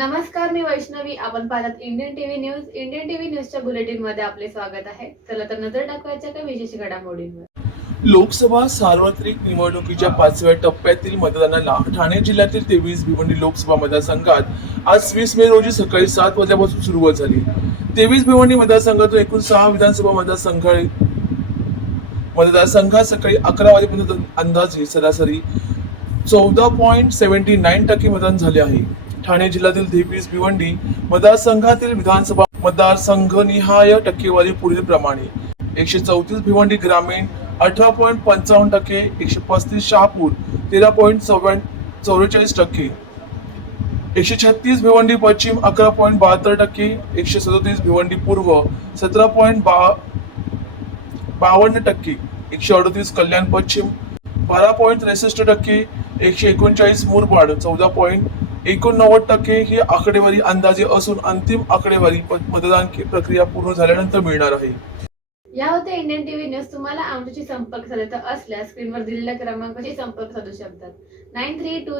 नमस्कार मी वैष्णवी. आपण पाहतात Indian TV news Indian TV न्यूजच्या बुलेटिनमध्ये आपले स्वागत आहे. चला तर नजर टाकवायच्या काही विशेष घडामोडींवर. लोकसभा सार्वत्रिक निवडणुकीच्या पाचव्या टप्प्यातील मतदानाला ठाणे जिल्ह्यातील तेवीस भिवंडी लोकसभा मतदारसंघात आज वीस मे रोजी सकाळी सात वाजल्यापासून सुरुवात झाली. तेवीस भिवंडी मतदारसंघातून एकूण सहा विधानसभा मतदारसंघ मतदारसंघात सकाळी अकरा वाजेपर्यंत अंदाजे सरासरी चौदा पॉईंट सेव्हन्टी नाईन टक्के मतदान झाले आहे. ठाणे जिल्ह्यातील तेवीस भिवंडी मतदारसंघातील विधानसभा मतदारसंघनिहाय टक्केवारी पुढील प्रमाणे. एकशे चौतीस भिवंडी ग्रामीण अठरा पॉईंट पंचावन्न टक्के एकशे पस्तीस शहापूर तेरा पॉईंट चव्याण्णव चौवेचाळीस टक्के. एकशे छत्तीस भिवंडी पश्चिम अकरा पॉईंट बहात्तर टक्के एकशे सदोतीस भिवंडी पूर्व सतरा पॉईंट बा बावन्न टक्के. एकशे अडतीस कल्याण पश्चिम बारा पॉईंट त्रेसष्ट टक्के एकशे एकोणचाळीस मुरबाड चौदा पॉईंट एकोणनव्वद टक्के ही आकडेवारी अंदाजे असून अंतिम आकडेवारी मतदान प्रक्रिया पूर्ण झाल्यानंतर मिळणार आहे. या होत्या इंडियन टीव्ही न्यूज. तुम्हाला आमच्याशी संपर्क साधायचा असल्यास स्क्रीनवर दिलेल्या क्रमांकाशी संपर्क साधू शकतात. Nine three to